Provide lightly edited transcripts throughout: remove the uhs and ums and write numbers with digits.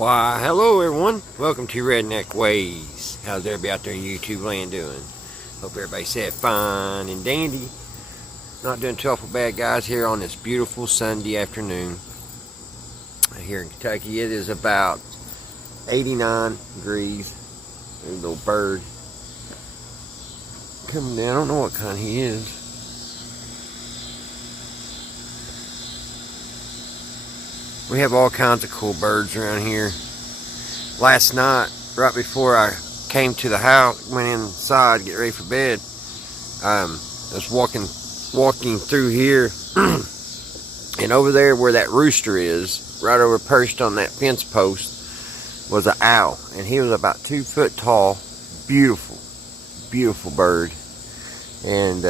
Why, hello everyone. Welcome to Redneck Ways. How's everybody out there in YouTube land doing? Hope everybody said fine and dandy. Not doing too awful bad, guys, here on this beautiful Sunday afternoon. Here in Kentucky, it is about 89 degrees. There's a little bird coming down. I don't know what kind he is. We have all kinds of cool birds around here. Last night, right before I came to the house, went inside to get ready for bed, I was walking through here, and over there where that rooster is, right over perched on that fence post, was an owl, and he was about 2 foot tall. Beautiful, beautiful bird. And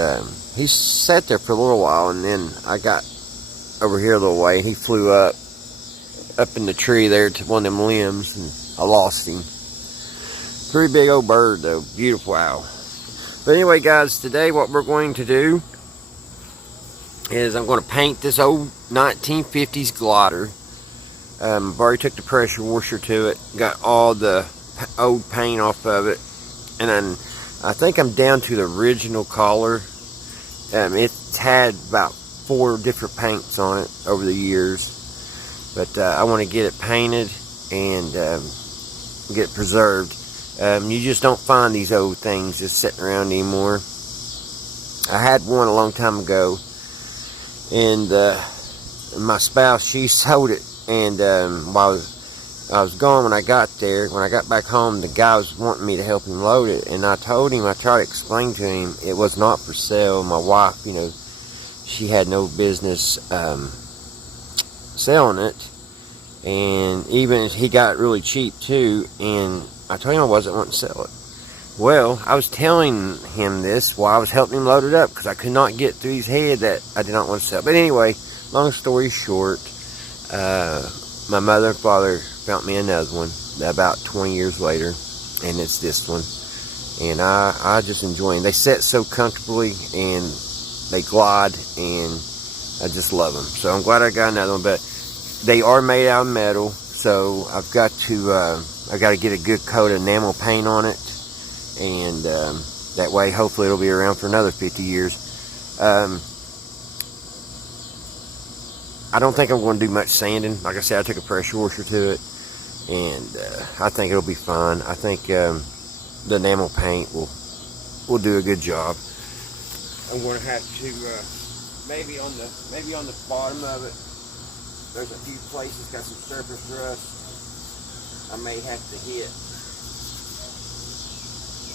he sat there for a little while, and then I got over here a little way, and he flew up in the tree there to one of them limbs, and I lost him. Pretty big old bird though, beautiful owl. But anyway, guys, today what we're going to do is I'm going to paint this old 1950s glider. I've already took the pressure washer to it, got all the old paint off of it, and then I think I'm down to the original color. It's had about 4 different paints on it over the years. But I want to get it painted and get it preserved. You just don't find these old things just sitting around anymore. I had one a long time ago, and my spouse, she sold it. And while I was gone, when I got back home, the guy was wanting me to help him load it. And I told him, I tried to explain to him, it was not for sale. My wife, she had no business selling it, and even he got really cheap too, and I told him I wasn't wanting to sell it. Well, I was telling him this while I was helping him load it up, because I could not get through his head that I did not want to sell it. But anyway, long story short, my mother and father found me another one about 20 years later, and it's this one, and I just enjoy them. They sit so comfortably, and they glide, and I just love them. So I'm glad I got another one, but they are made out of metal, so I've got to get a good coat of enamel paint on it, and that way hopefully it'll be around for another 50 years. I don't think I'm going to do much sanding. Like I said, I took a pressure washer to it, and I think it'll be fine. I think the enamel paint will do a good job. I'm going to have to maybe on the bottom of it, there's a few places got some surface rust I may have to hit.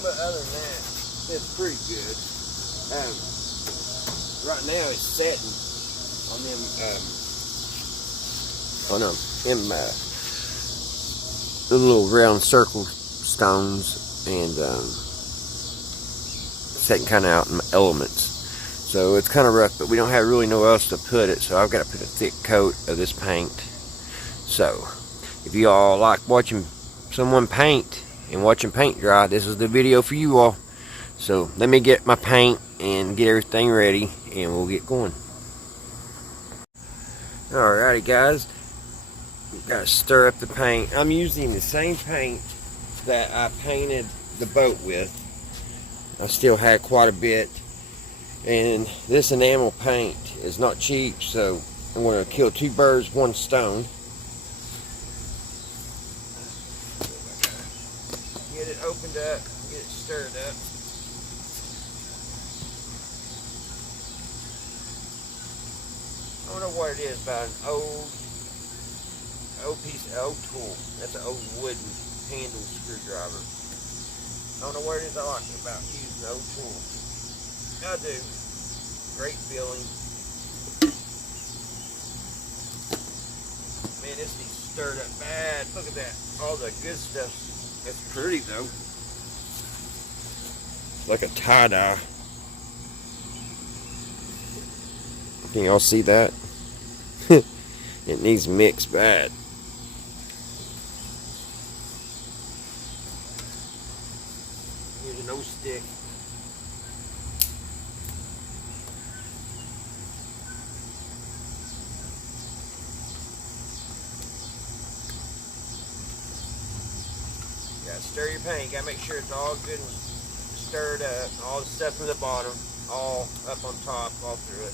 But other than that, it's pretty good. Right now it's setting on the little round circle stones, and setting kind of out in elements. So it's kind of rough, but we don't have really nowhere else to put it, so I've got to put a thick coat of this paint. So if you all like watching someone paint and watching paint dry, this is the video for you all. So let me get my paint and get everything ready, and we'll get going. Alrighty, guys, got to stir up the paint. I'm using the same paint that I painted the boat with. I still had quite a bit. And this enamel paint is not cheap, so I'm going to kill 2 birds with 1 stone. Get it opened up, get it stirred up. I don't know what it is, about an old piece of old tool. That's an old wooden handle screwdriver. I don't know what it is I like about using an old tool. I do. Great feeling. Man, this needs stirred up bad. Look at that. All the good stuff. It's pretty though. Like a tie-dye. Can y'all see that? It needs mixed bad. Here's a nose stick. gotta stir your paint. You gotta make sure it's all good and stirred up. All the stuff from the bottom, all up on top, all through it.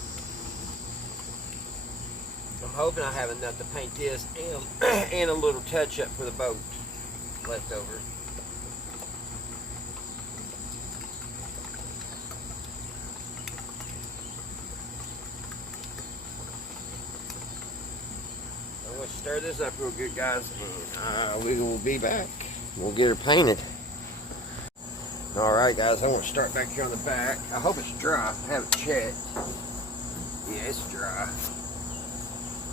I'm hoping I have enough to paint this and a little touch up for the boat left over. I'm going to stir this up real good, guys, and we will be back. We'll get her painted. Alright, guys, I'm going to start back here on the back. I hope it's dry. I haven't checked. Yeah, it's dry.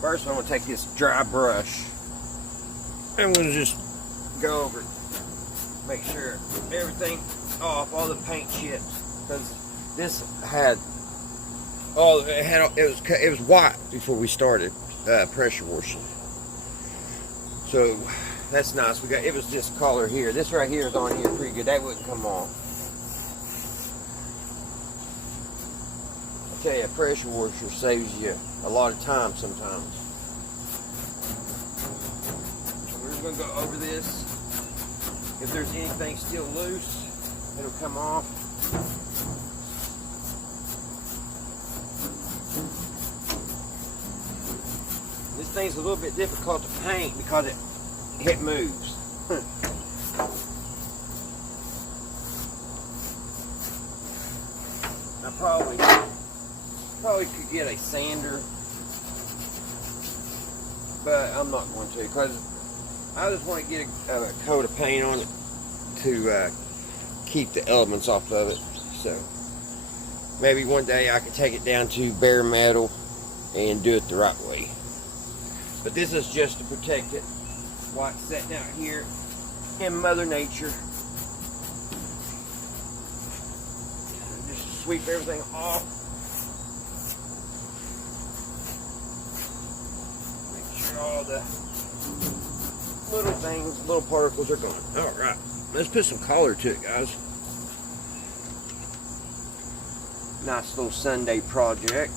First, I'm going to take this dry brush. I'm going to just go over it. Make sure everything off, all the paint chips. Because this had it was white before we started pressure washing. So that's nice. It was this color here. This right here is on here pretty good. That wouldn't come off. I tell you, a pressure washer saves you a lot of time sometimes. So we're just going to go over this. If there's anything still loose, it'll come off. This thing's a little bit difficult to paint because it moves. I probably could get a sander, but I'm not going to because I just want to get a coat of paint on it to keep the elements off of it. So maybe one day I could take it down to bare metal and do it the right way. But this is just to protect it while it's sitting out here in Mother Nature. Just sweep everything off. Make sure all the little things, little particles are gone. Alright, let's put some color to it, guys. Nice little Sunday project.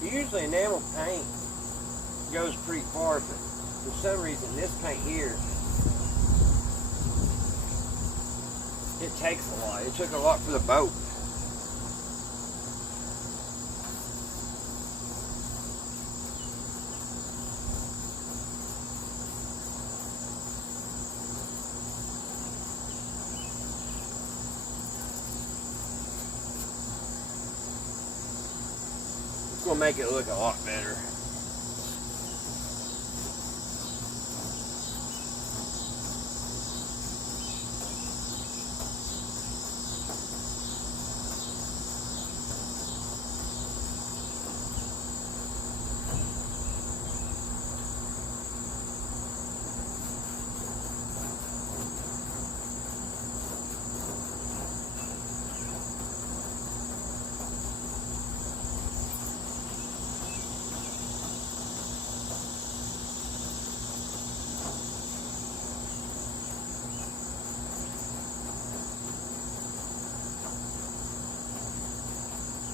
Usually enamel paint goes pretty far, but for some reason this paint here, it takes a lot. It took a lot for the boat. Gonna make it look a lot better.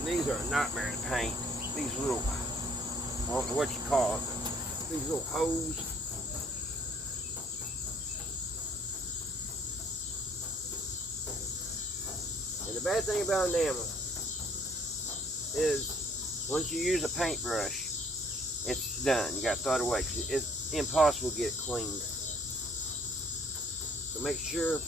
These are a nightmare to paint. These little, I don't know what you call it, but these little holes. And the bad thing about enamel is once you use a paintbrush, it's done. You got to throw it away because it's impossible to get it cleaned. So make sure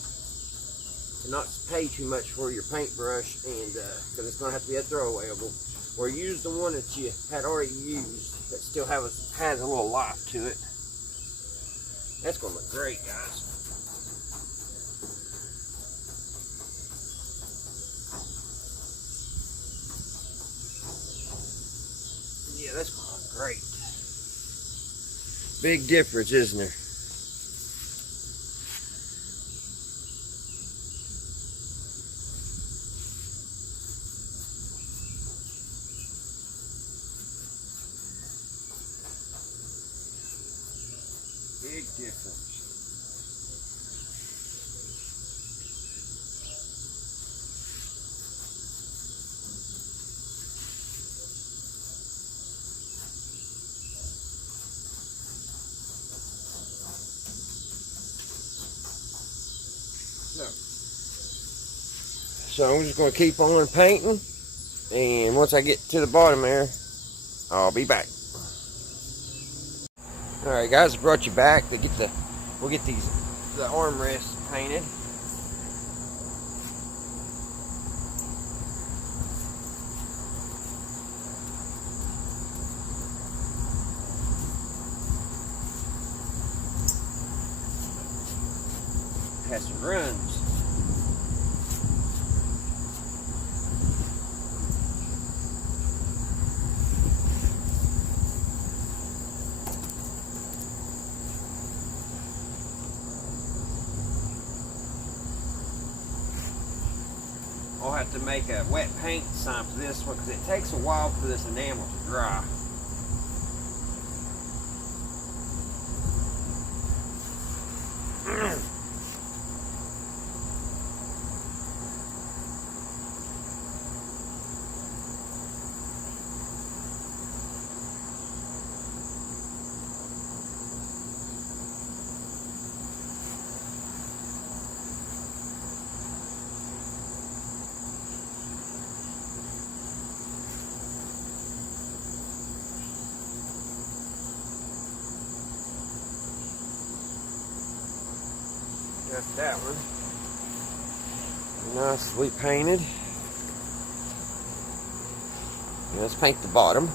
to not pay too much for your paintbrush, and because it's going to have to be a throwawayable, or use the one that you had already used that still has a little life to it. That's going to look great, guys. Yeah, that's going to look great. Big difference, isn't there? Big difference. So I'm just going to keep on painting, and once I get to the bottom there, I'll be back. Alright guys, I brought you back to get the armrests painted. Has some runs. I'll have to make a wet paint sign for this one because it takes a while for this enamel to dry. Got that one nicely painted. And let's paint the bottom.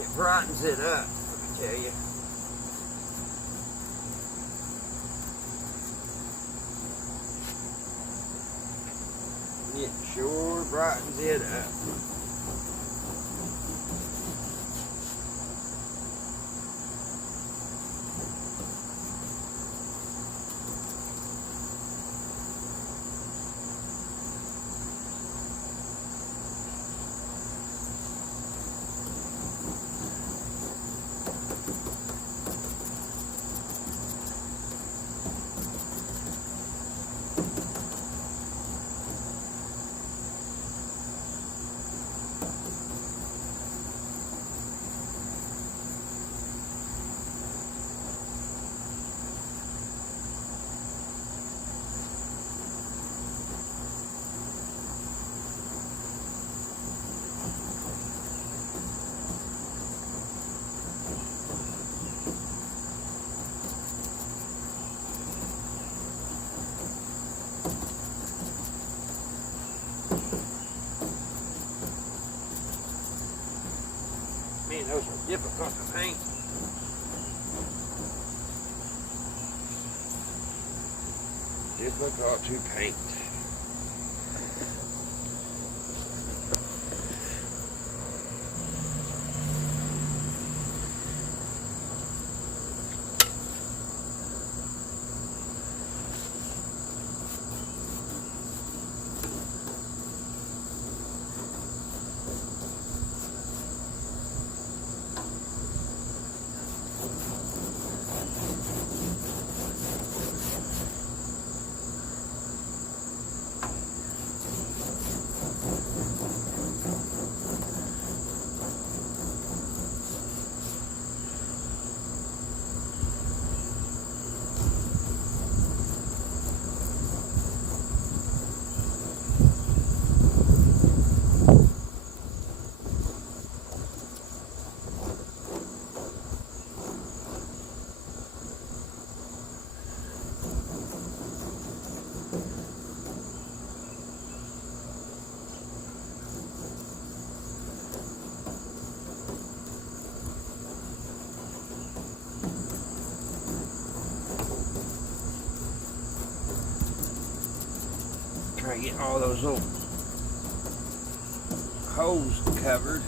It brightens it up, let me tell you. It sure brightens it up. Man, those are difficult to paint. Difficult to paint. Try to get all those little holes covered.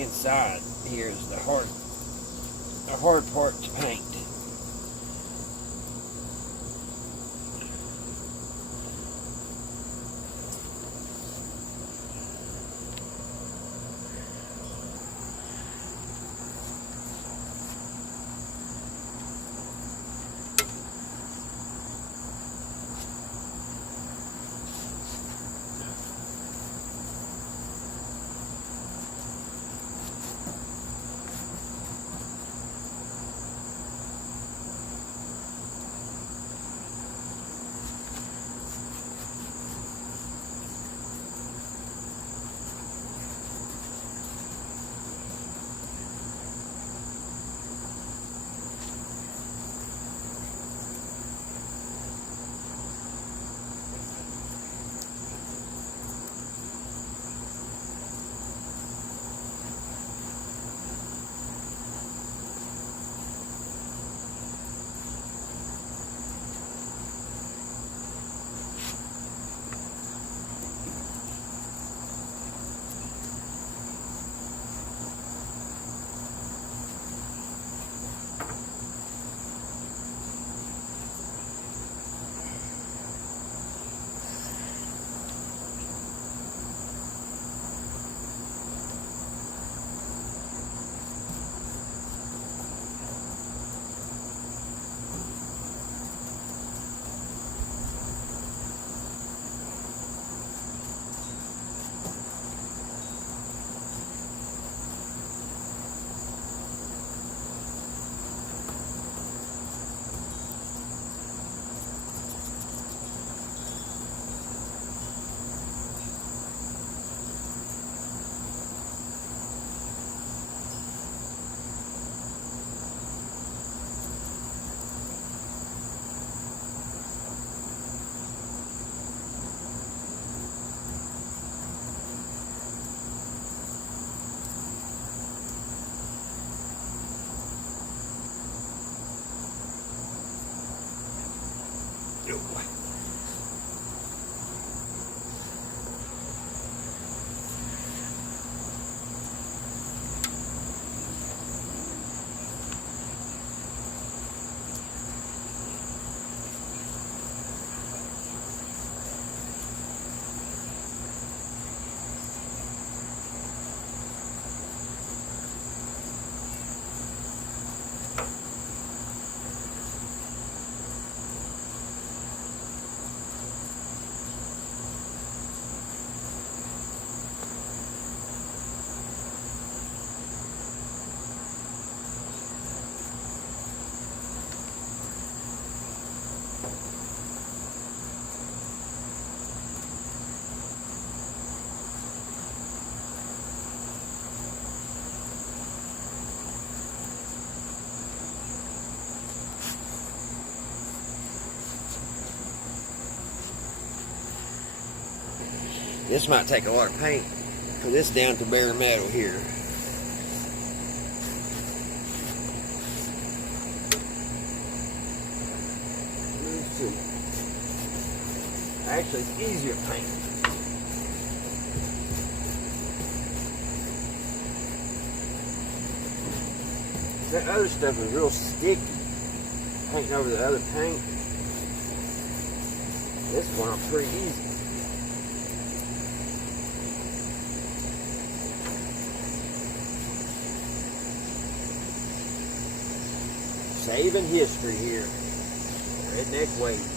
inside here is the hard part to paint. This might take a lot of paint for this down to bare metal here. Let's see. Actually, it's easier to paint. That other stuff is real sticky. Painting over the other paint. This one up pretty easy. Saving history here. Redneck Ways.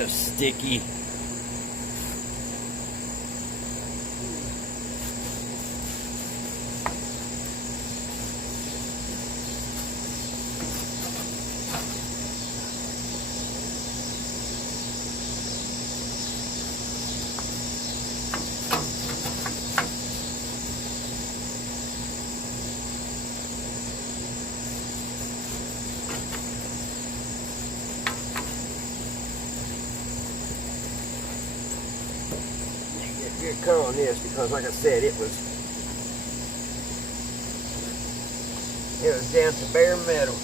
stuff's sticky. Good color on this because, like I said, it was down to bare metal.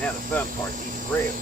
Now the fun part, these rails.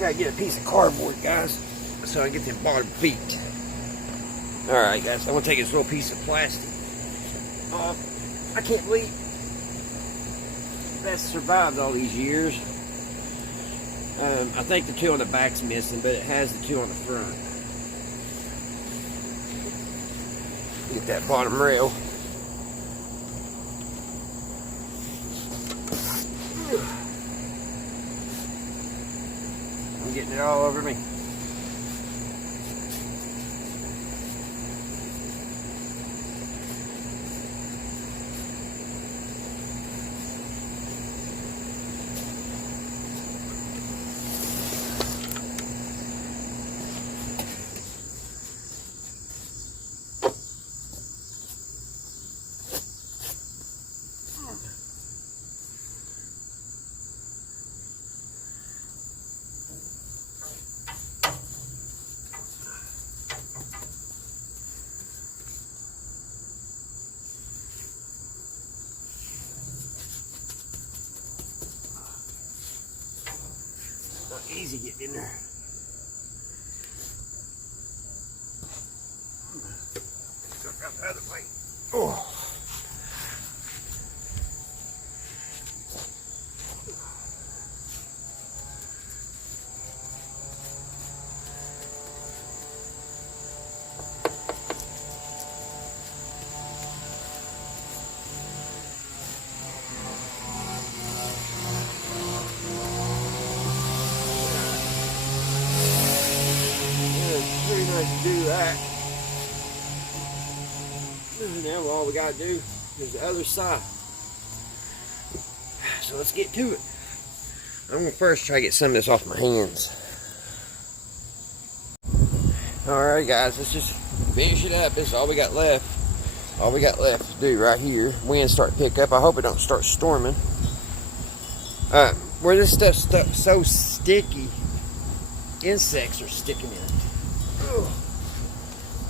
Gotta get a piece of cardboard, guys, so I get them bottom feet. Alright, guys, I'm gonna take this little piece of plastic. I can't believe that's survived all these years. I think the two on the back's missing, but it has the two on the front. Get that bottom rail. I'm getting it all over me. Easy getting in there. Oh. to do that. And now all we gotta do is the other side. So let's get to it. I'm gonna first try to get some of this off my hands. Alright guys, let's just finish it up. This is all we got left. All we got left to do right here. Wind start to pick up. I hope it don't start storming. Where this stuff's so sticky, insects are sticking in it. Ugh.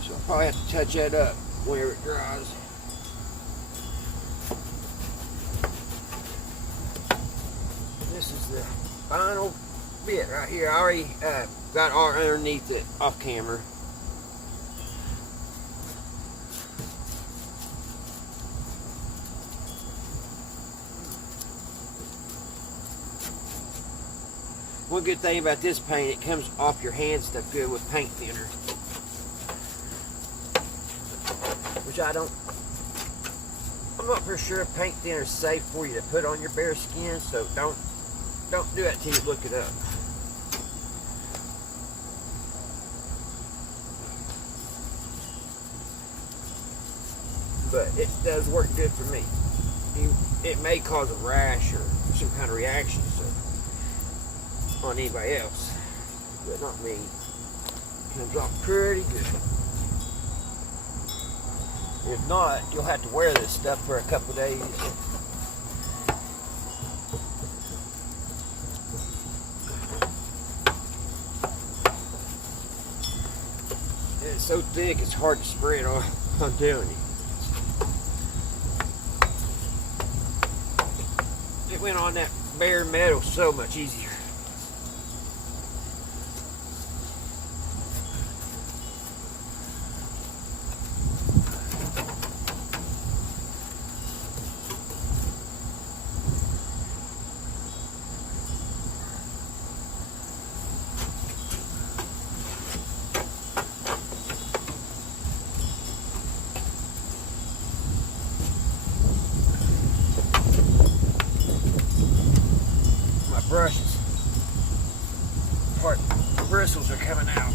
So I'll probably have to touch that up whenever it dries. This is the final bit right here. I already got all underneath it off camera. One good thing about this paint, it comes off your hand stuff good with paint thinner. Which I'm not for sure if paint thinner is safe for you to put on your bare skin, so don't do that till you look it up. But it does work good for me. It may cause a rash or some kind of reaction on anybody else, but not me. Comes off pretty good. If not, you'll have to wear this stuff for a couple of days. It's so thick, it's hard to spray it on. I'm telling you. It went on that bare metal so much easier. Brushes. Bristles are coming out.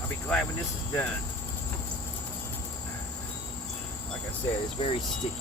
I'll be glad when this is done. Like I said, it's very sticky.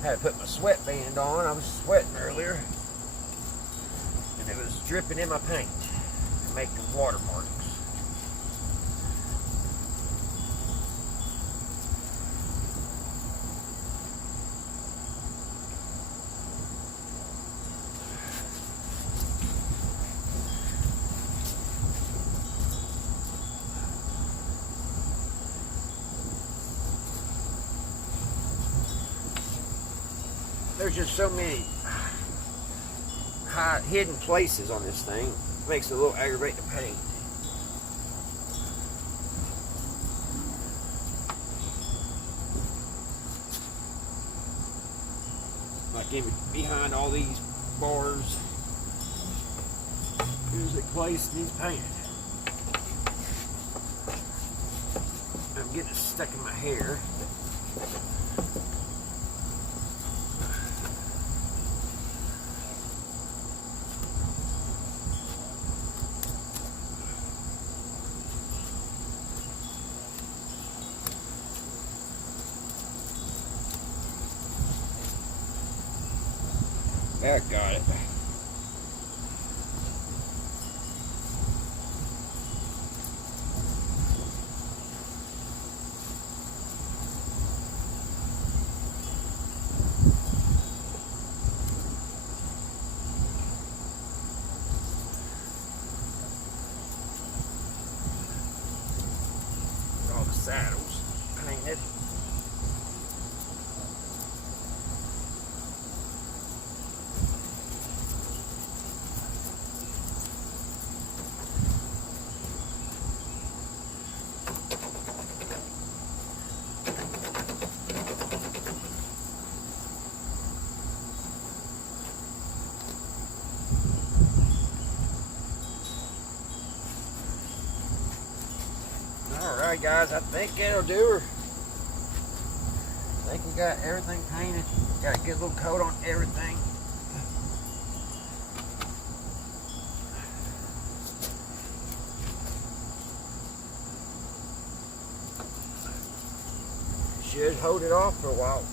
I had to put my sweatband on. I was sweating earlier, and it was dripping in my paint to make the watermarks. There's just so many hidden places on this thing. It makes it a little aggravating to paint. Like in behind all these bars, here's a place that needs painted. I'm getting it stuck in my hair. I got it. Alright guys, I think it'll do her. I think we got everything painted. Got a good little coat on everything. Should hold it off for a while.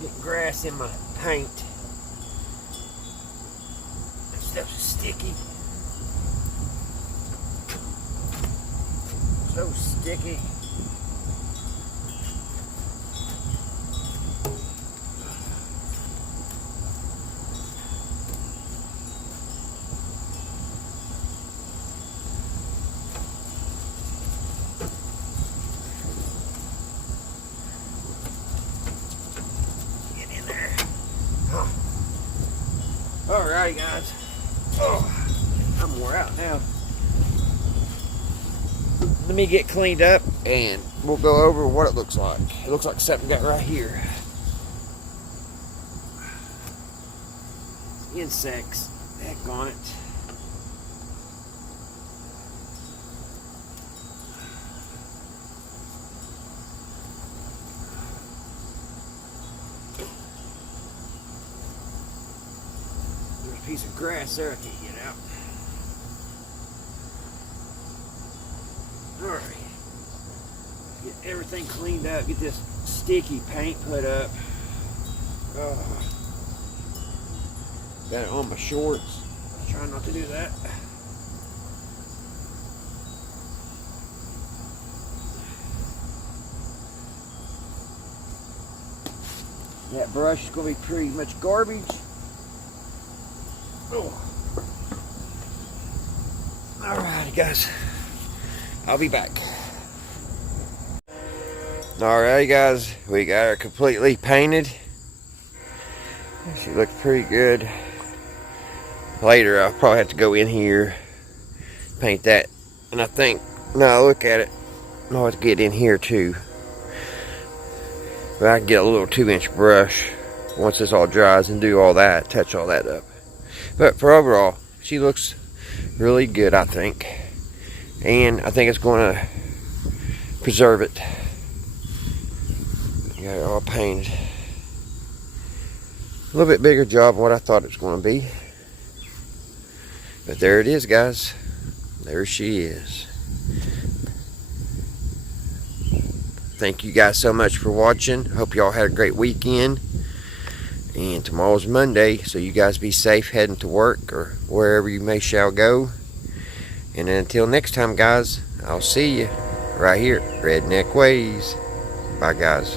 Getting grass in my paint. That stuff's sticky. So sticky. Alright guys, I'm wore out now. Let me get cleaned up and we'll go over what it looks like. It looks like something got right here. Insects, heck on it. Piece of grass there I can't get out. Alright. Get everything cleaned up. Get this sticky paint put up. Got it on my shorts. Trying not to do that. That brush is going to be pretty much garbage. Alright guys, I'll be back. Alright guys, we got her completely painted. She looks pretty good. Later I'll probably have to go in here, paint that, and I think, no, look at it, I'll have to get in here too. But I can get a little 2-inch brush once this all dries and do all that, touch all that up. But for overall, she looks really good, I think. And I think it's going to preserve it. Got it all painted. A little bit bigger job than what I thought it was going to be. But there it is, guys. There she is. Thank you guys so much for watching. Hope y'all had a great weekend. And tomorrow's Monday, so you guys be safe heading to work or wherever you may shall go. And until next time, guys, I'll see you right here, Redneck Ways. Bye, guys.